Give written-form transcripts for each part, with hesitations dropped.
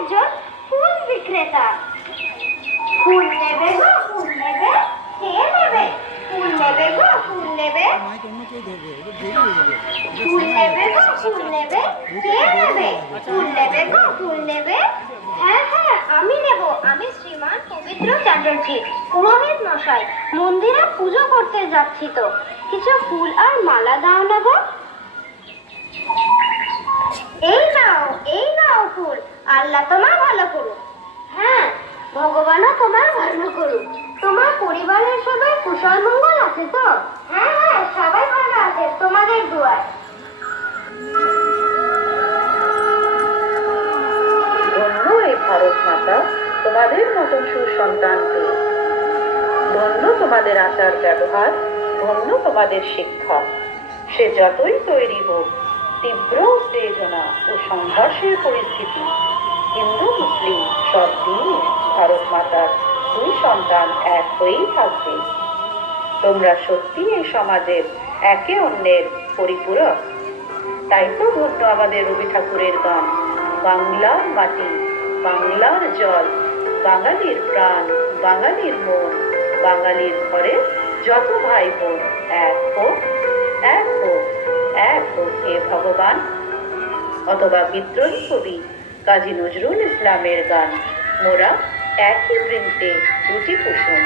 একজন ফুল বিক্রেতা। ফুল নেবে গো, ফুল নেবে, কে নেবে? ফুল নেবে গো, ফুল নেবে, ফুল নেবে গো, ফুল নেবে, কে নেবে? ফুল নেবে গো, ফুল নেবে। হ্যাঁ হ্যাঁ, আমি নেব। আমি শ্রীমান পবিত্র চ্যাটার্জি, পুরোহিত মশাই। মন্দিরে পুজো করতে যাচ্ছি তো, কিছু ফুল আর মালা দাও না গো। এই নাও ফুল। আল্লাহ তোমার ভালো করুক। হ্যাঁ, ভগবানও তোমার ভালো করুক। তোমার পরিবারের সবাই কুশল মঙ্গল আছে তো? হ্যাঁ হ্যাঁ, সবাই ভালো আছে তোমাদের দোয়ায়। ধন্য এই ভারত মাতা তোমাদের মতন সুসন্তান পেয়ে। ধন্য তোমাদের আচার ব্যবহার, ধন্য তোমাদের শিক্ষা। সে যতই তৈরি হোক তীব্র উত্তেজনা ও সংঘর্ষের পরিস্থিতি, হিন্দু মুসলিম সব দিন ভারত মাতার দুই সন্তান এক হয়েই থাকবে। তোমরা সত্যি এই সমাজের একে অন্যের পরিপূরক। তাই তো ধন্য আমাদের রবি ঠাকুরের গান, বাংলার মাটি, বাংলার জল, বাঙালির প্রাণ, বাঙালির মন, বাঙালির ঘরে যত ভাই বোন এক হোক, এক হোক, এক হোক হে ভগবান। অথবা বিদ্রোহী কবি কাজী নজরুল ইসলামের গান, মোরা একই বৃন্তে দুটি কুসুম।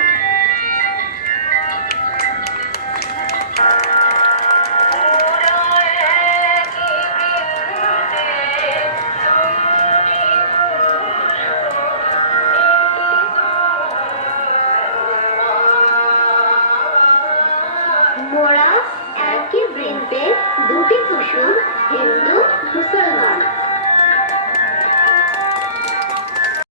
মোরা একই বৃন্তে দুটি কুসুম, হিন্দু মুসলমান।